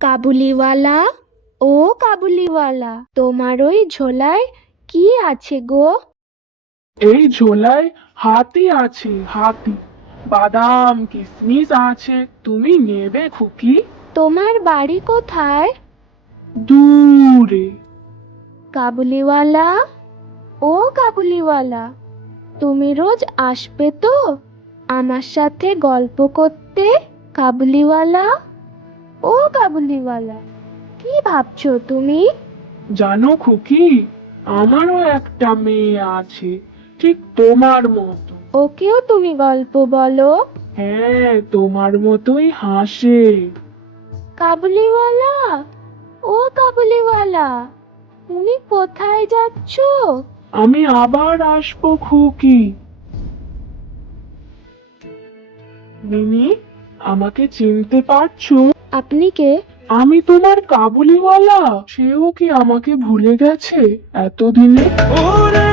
কাবুলিওয়ালা, ও কাবুলিওয়ালা, তোমার ওই ঝোলায় কি আছে গো? এই ঝোলায় হাতি আছে, হাতি। বাদাম কিশমিশ আছে, তুমি নেবে খুকি? তোমার বাড়ি কোথায়? দূরে। কাবুলিওয়ালা, ও কাবুলিওয়ালা, তুমি রোজ আসবে তো আমার সাথে গল্প করতে? কাবুলিওয়ালা, ও কাবুলিওয়ালা, কি ভাবছো তুমি? জানো খুকি, আমারও একটা মেয়ে আছে, ঠিক তোমার মতো। ওকেও তুমি গল্প বলো? হ্যাঁ, তোমার মতোই হাসে। কাবুলিওয়ালা, ও কাবুলিওয়ালা, তুমি কোথায় যাচ্ছো? আমি আবার আসবো খুকি। মিনি, আমাকে চিনতে পারছো? আপনি কে? আমি তোমার কাবুলিওয়ালা। সেও কি আমাকে ভুলে গেছে এতদিনে? ওরে